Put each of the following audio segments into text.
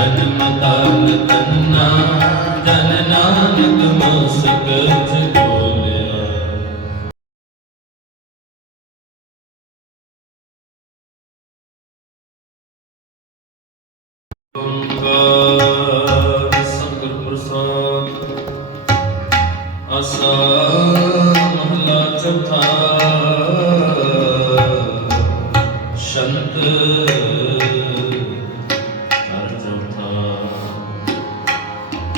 ਜਨਮ ਕਾਲ ਕੰਨਾ ਜਨ ਨਾਨਕ ਮਸਕ ਜੋਲਿਆ ਪ੍ਰਸਾਦ ਆਸਾ ਸ਼ੰਤ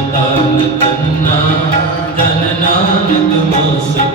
जननानक जननानक मोस